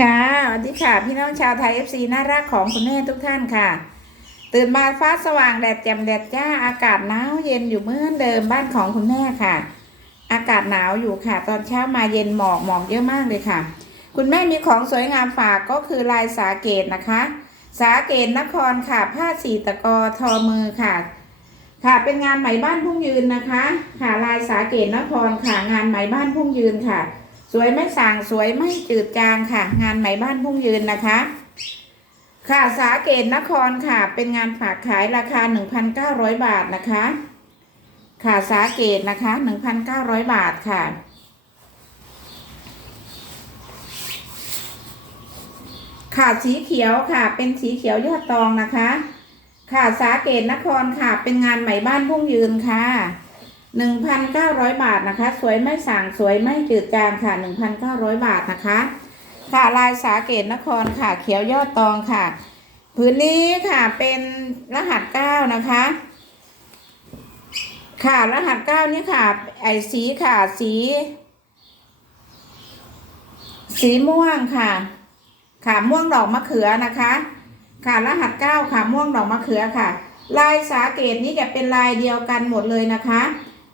ค่ะสวัสดีค่ะพี่น้องชาวไทย FC น่ารักของคุณแม่ทุกท่านค่ะ ตื่นมาฟ้าสว่างแดดแจ่มแดดจ้าอากาศหนาวเย็นอยู่เหมือนเดิมบ้านของคุณแม่ค่ะ อากาศหนาวอยู่ค่ะ ตอนเช้ามาเย็นหมอกหมอกเยอะมากเลยค่ะ คุณแม่มีของสวยงามฝากก็คือลายสาเกตนะคะ สาเกตนครค่ะ ผ้าสีตะกอทอมือค่ะ ค่ะเป็นงานไหมบ้านพุ่งยืนนะคะ ค่ะลายสาเกตนครค่ะงานไหมบ้านพุ่งยืนค่ะ สวยไม่สางสวยไม่จืดจางค่ะ งานไหมบ้านพุ่งยืนนะคะ ค่ะสาเกตนครค่ะ เป็นงานฝากขายราคา 1,900 บาทนะคะ ค่ะสาเกตนะคะ 1,900 บาทค่ะค่ะสีเขียวค่ะ เป็นสีเขียวยอดตองนะคะ ค่ะสาเกตนครค่ะ เป็นงานไหมบ้านพุ่งยืนค่ะ 1,900 บาทนะคะ สวยไม่ส่างสวยไม่จืดจางค่ะ 1,900 บาทนะคะ ค่ะลายสาเกตนครค่ะ เขียวยอดตองค่ะพื้นนี้ค่ะเป็นรหัส 9 นะคะ ค่ะรหัส 9 นี่ค่ะ ไอสีค่ะสี สีม่วงค่ะ ค่ะม่วงดอกมะเขือนะคะ ค่ะรหัส 9 ค่ะม่วงดอกมะเขือค่ะ ลายสาเกตนี้จะเป็นลายเดียวกันหมดเลยนะคะ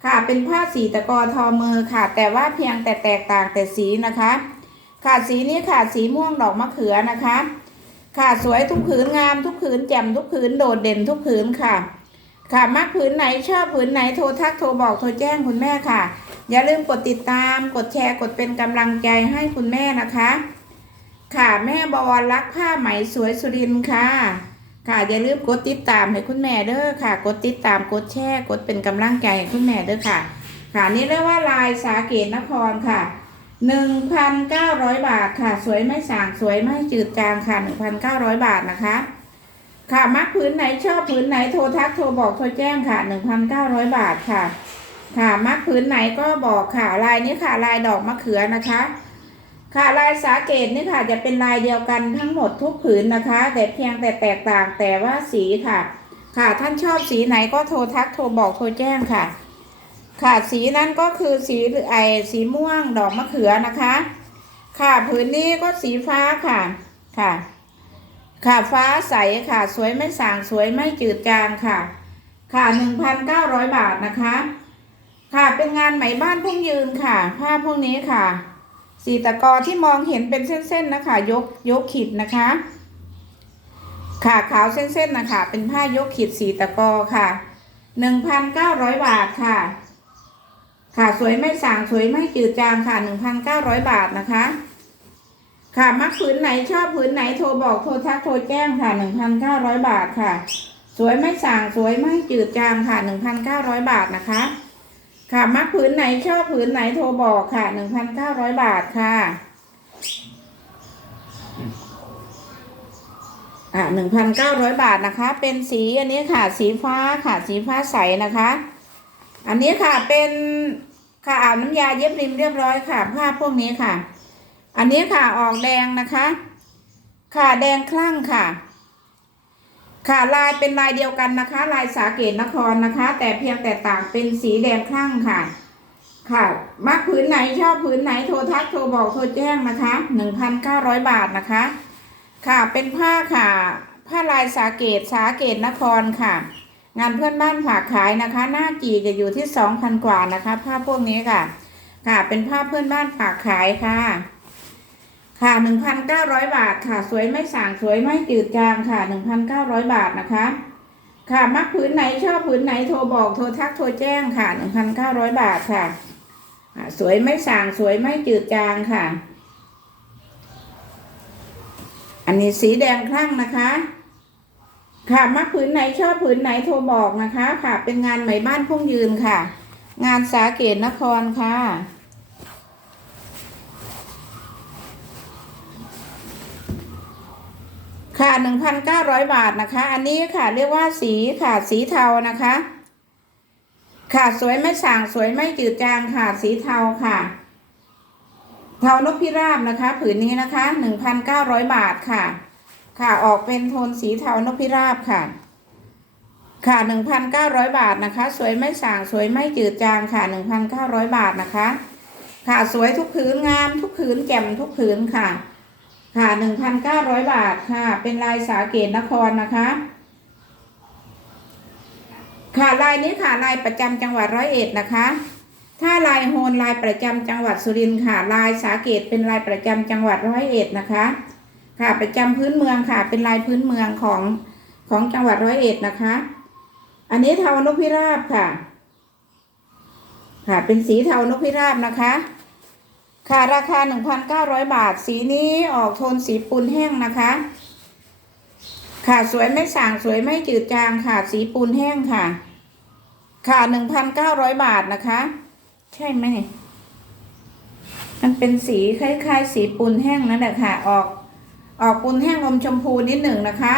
ค่ะเป็นผ้าสีตะกอทอมือค่ะ แต่ว่าเพียงแต่แตกต่างแต่สีนะคะ ค่ะสีนี้ค่ะสีม่วงดอกมะเขือนะคะ ค่ะสวยทุกผืนงามทุกผืนแจ่มทุกผืนโดดเด่นทุกผืนค่ะ ค่ะมักผืนไหนชอบผืนไหนโทรทักโทรบอกโทรแจ้งคุณแม่ค่ะ อย่าลืมกดติดตาม กดแชร์กดเป็นกำลังใจให้คุณแม่นะคะ ค่ะแม่บวรรักผ้าไหมสวยสุรินค่ะ ค่ะอย่าลืมกดติดตามให้คุณแม่เด้อค่ะ กดติดตามกดแชร์กดเป็นกำลังใจให้คุณแม่เด้อค่ะ ค่ะนี่เรียกว่าลายสาเกตนครค่ะหนึ่งพันเก้าร้อยบาทค่ะ สวยไม่สางสวยไม่จืดจางค่ะหนึ่งพันเก้าร้อยบาทนะคะ ค่ะมักผืนไหนชอบผืนไหนโทรทักโทรบอกโทรแจ้งค่ะหนึ่งพันเก้าร้อยบาทค่ะ ค่ะมักผืนไหนก็บอกค่ะลายนี้ค่ะลายดอกมะเขือนะคะ ค่ะลายสาเกตนี่ค่ะจะเป็นลายเดียวกันทั้งหมดทุกผืนนะคะ แต่เพียงแต่แตกต่างแต่ว่าสีค่ะ ค่ะท่านชอบสีไหนก็โทรทักโทรบอกโทรแจ้งค่ะ ค่ะสีนั้นก็คือสีไอสีม่วงดอกมะเขือนะคะ ค่ะผืนนี้ก็สีฟ้าค่ะค่ะ ค่ะฟ้าใสค่ะสวยไม่สางสวยไม่จืดจางค่ะ ค่ะหนึ่งพันเก้าร้อยบาทนะคะ ค่ะเป็นงานไหมบ้านพุ่งยืนค่ะ ผ้าพวกนี้ค่ะ สีตะกอที่มองเห็นเป็นเส้นๆนะคะ ยกยกขีดนะคะค่ะขาวเส้นๆนะคะ เป็นผ้ายกขีดสีตะกอค่ะหนึ่งพันเก้าร้อยบาทค่ะ ค่ะสวยไม่สางสวยไม่จืดจางค่ะหนึ่งพันเก้าร้อยบาทนะคะ ค่ะมักผืนไหนชอบผืนไหนโทรบอกโทรทักโทรแจ้งค่ะหนึ่งพันเก้าร้อยบาทค่ะ สวยไม่สางสวยไม่จืดจางค่ะหนึ่งพันเก้าร้อยบาทนะคะ ค่ะมักผืนไหนชอบผืนไหนโทรบอกค่ะหนึ่งพันเก้าร้อยบาทค่ะ อ่าหนึ่งพันเก้าร้อยบาทนะคะ เป็นสีอันนี้ค่ะ สีฟ้าค่ะ สีฟ้าใสนะคะ อันนี้ค่ะเป็นค่ะอาบน้ำยาเย็บริมเรียบร้อยค่ะผ้าพวกนี้ค่ะ อันนี้ค่ะออกแดงนะคะ ค่ะแดงคลั่งค่ะ ค่ะลายเป็นลายเดียวกันนะคะ ลายสาเกตนครนะคะ แต่เพียงแต่ต่างเป็นสีแดงคลั่งค่ะ ค่ะมักผืนไหนชอบผืนไหนโทรทักโทรบอกโทรแจ้งนะคะหนึ่งพันเก้าร้อยบาทนะคะ ค่ะเป็นผ้าค่ะ ผ้าลายสาเกตสาเกตนครค่ะ งานเพื่อนบ้านฝากขายนะคะ หน้าจีจะอยู่ที่สองพันกว่านะคะ ผ้าพวกนี้ค่ะ ค่ะเป็นผ้าเพื่อนบ้านฝากขายค่ะ ค่ะหนึ่งพันเก้าร้อยบาทค่ะ สวยไม่สางสวยไม่จืดจางค่ะหนึ่งพันเก้าร้อยบาทนะคะ ค่ะ มักผืนไหนชอบผืนไหนโทรบอกโทรทักโทรแจ้งค่ะหนึ่งพันเก้าร้อยบาทค่ะ สวยไม่สางสวยไม่จืดจางค่ะ อันนี้สีแดงคลั่งนะคะ ค่ะ มักผืนไหนชอบผืนไหนโทรบอกนะคะ ค่ะ เป็นงานไหมบ้านพุ่งยืนค่ะ งานสาเกตนครค่ะ ค่ะหนึ่งพันเก้าร้อยบาทนะคะ อันนี้ค่ะเรียกว่าสีค่ะสีเทานะคะ ค่ะสวยไม่ส่างสวยไม่จืดจางค่ะสีเทาค่ะ เทานกพิราบนะคะ ผืนนี้นะคะหนึ่งพันเก้าร้อยบาทค่ะ ค่ะออกเป็นโทนสีเทานกพิราบค่ะ ค่ะหนึ่งพันเก้าร้อยบาทนะคะ สวยไม่ส่างสวยไม่จืดจางค่ะหนึ่งพันเก้าร้อยบาทนะคะ ค่ะสวยทุกผืนงามทุกผืนแจ่มทุกผืนค่ะ ค่ะหนึ่งพันเก้าร้อยบาทค่ะ เป็นลายสาเกตนครนะคะ ค่ะลายนี้ค่ะลายประจำจังหวัดร้อยเอ็ดนะคะ ถ้าลายโฮนลายประจำจังหวัดสุรินทร์ค่ะ ลายสาเกตเป็นลายประจำจังหวัดร้อยเอ็ดนะคะ ค่ะประจำพื้นเมืองค่ะ เป็นลายพื้นเมืองของของจังหวัดร้อยเอ็ดนะคะ อันนี้เทานกพิราบค่ะ ค่ะ เป็นสีเทานกพิราบนะคะ ค่ะราคา 1,900 บาท สีนี้ออกโทนสีปูนแห้งนะคะ ค่ะสวยไม่สางสวยไม่จืดจางค่ะ สีปูนแห้งค่ะ ค่ะ 1,900 บาทนะคะ ใช่ไหมเนี่ยมันเป็นสีคล้ายๆ สีปูนแห้งนั่นแหละค่ะ ออกออกปูนแห้งอมชมพูนิดหนึ่งนะคะ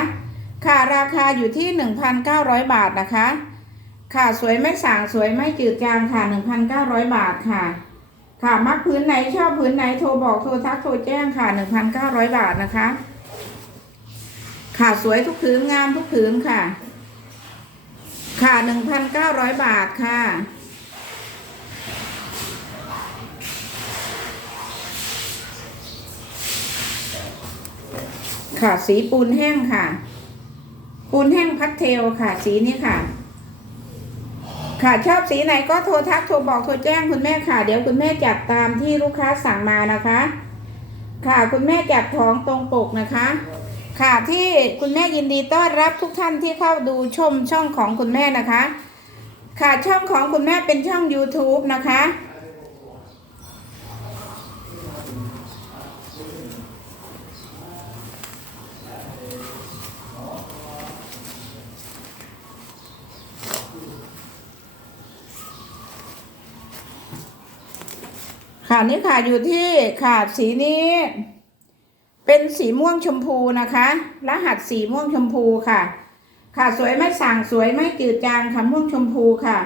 ค่ะราคาอยู่ที่ 1,900 บาทนะคะ ค่ะสวยไม่สางสวยไม่จืดจางค่ะ 1,900 บาทค่ะ ค่ะ มักพื้นไหนชอบพื้นไหนโทรบอกโทรทักโทรแจ้งค่ะ1,900บาทนะคะ ค่ะสวยทุกผืนงามทุกผืนค่ะ ค่ะ1,900บาทค่ะ ค่ะสีปูนแห้งค่ะ ปูนแห้งพัดเทลค่ะ สีนี้ค่ะ ค่ะชอบสีไหนก็โทรทักโทรบอกโทรแจ้งคุณแม่ค่ะ เดี๋ยวคุณแม่จัดตามที่ลูกค้าสั่งมานะคะ ค่ะคุณแม่จัดของตรงปกนะคะ ค่ะที่คุณแม่ยินดีต้อนรับทุกท่านที่เข้าดูชมช่องของคุณแม่นะคะ ค่ะช่องของคุณแม่เป็นช่อง YouTube นะคะ ค่ะนี่ค่ะอยู่ที่ค่ะสีนี้ เป็นสีม่วงชมพูนะคะ รหัสสีม่วงชมพูค่ะ ค่ะสวยไม่สั่งสวยไม่จืดจางค่ะม่วงชมพูค่ะ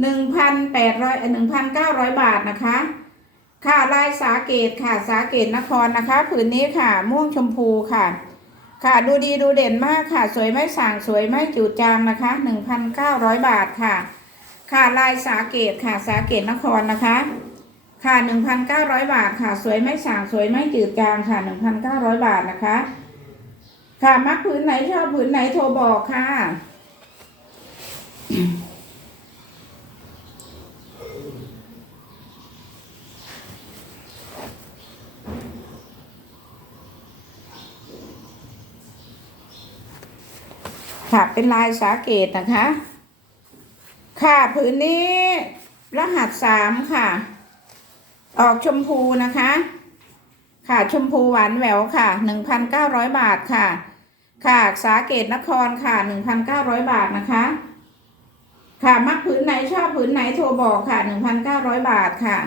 หนึ่งพันแปดร้อยหนึ่งพันเก้าร้อยบาทนะคะ ค่ะลายสาเกตค่ะสาเกตนครนะคะ ผืนนี้ค่ะ ม่วงชมพูค่ะ ค่ะดูดีดูเด่นมากค่ะ สวยไม่สั่งสวยไม่จืดจางนะคะหนึ่งพันเก้าร้อยบาทค่ะ ค่ะลายสาเกตค่ะสาเกตนครนะคะ ค่ะหนึ่งพันเก้าร้อยบาทค่ะ สวยไม่สางสวยไม่จืดจางค่ะหนึ่งพันเก้าร้อยบาทนะคะ ค่ะมักผืนไหนชอบผืนไหนโทรบอกค่ะ ค่ะเป็นลายสาเกตนะคะ ค่ะผืนนี้รหัสสามค่ะ ออกชมพูนะคะ ค่ะชมพูหวานแหววค่ะหนึ่งพันเก้าร้อยบาทค่ะ ค่ะสาเกตนครค่ะหนึ่งพันเก้าร้อยบาทนะคะ ค่ะมักผืนไหนชอบผืนไหนโทรบอกค่ะหนึ่งพันเก้าร้อยบาทค่ะ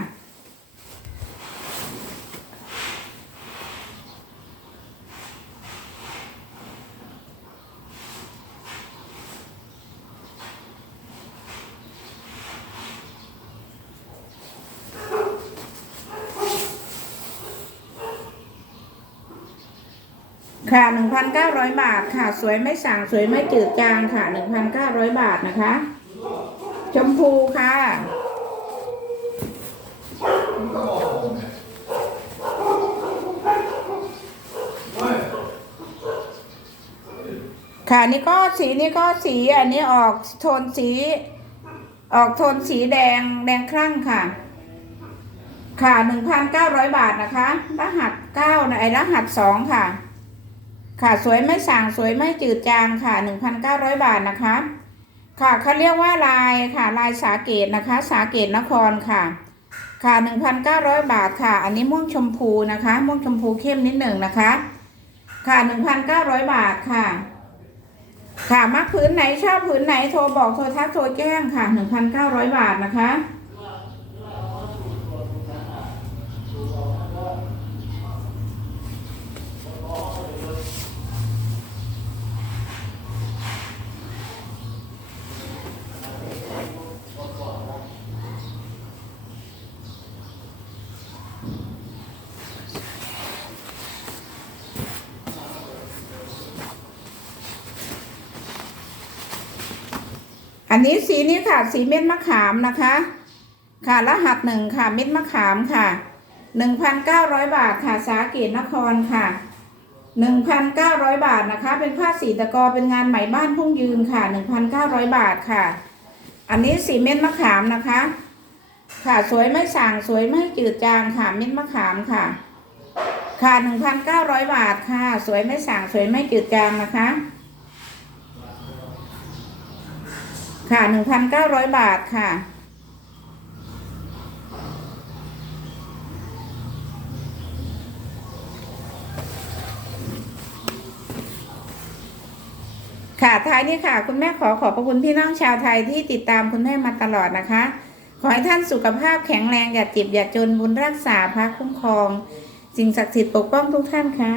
ค่ะหนึ่งพันเก้าร้อยบาทค่ะ สวยไม่สั่งสวยไม่จืดจางค่ะหนึ่งพันเก้าร้อยบาทนะคะ ชมพูค่ะค่ะนี่ก็สีนี่ก็สีอันนี้ออกโทนสี ออกโทนสีแดงแดงครั่งค่ะ ค่ะหนึ่งพันเก้าร้อยบาทนะคะ รหัสเก้าไอรหัสสองค่ะ ค่ะสวยไม่ส่างสวยไม่จืดจางค่ะหนึ่งพันเก้าร้อยบาทนะคะ ค่ะเขาเรียกว่าลายค่ะลายสาเกตนะคะ สาเกตนครค่ะ ค่ะหนึ่งพันเก้าร้อยบาทค่ะ อันนี้ม่วงชมพูนะคะ ม่วงชมพูเข้มนิดหนึ่งนะคะ ค่ะหนึ่งพันเก้าร้อยบาทค่ะ ค่ะมักผืนไหนชอบผืนไหนโทรบอกโทรทักโทรแจ้งค่ะหนึ่งพันเก้าร้อยบาทนะคะ อันนี้สีนี้ค่ะ สีเม็ดมะขามนะคะ ค่ะรหัสหนึ่งค่ะเม็ดมะขามค่ะหนึ่งพันเก้าร้อยบาทค่ะสาเกตนครค่ะหนึ่งพันเก้าร้อยบาทนะคะ เป็นผ้าสีตะกอเป็นงานไหมบ้านพุ่งยืนค่ะหนึ่งพันเก้าร้อยบาทค่ะ อันนี้สีเม็ดมะขามนะคะ ค่ะสวยไม่สั่งสวยไม่จืดจางค่ะเม็ดมะขามค่ะ ค่ะหนึ่งพันเก้าร้อยบาทค่ะ สวยไม่สั่งสวยไม่จืดจางนะคะ ค่ะหนึ่งพันเก้าร้อยบาทค่ะ ค่ะท้ายนี้ค่ะ คุณแม่ขอขอบพระคุณพี่น้องชาวไทยที่ติดตามคุณแม่มาตลอดนะคะ ขอให้ท่านสุขภาพแข็งแรงอย่าเจ็บอย่าจนบุญรักษาพระคุ้มครอง สิ่งศักดิ์สิทธิ์ปกป้องทุกท่านค่ะ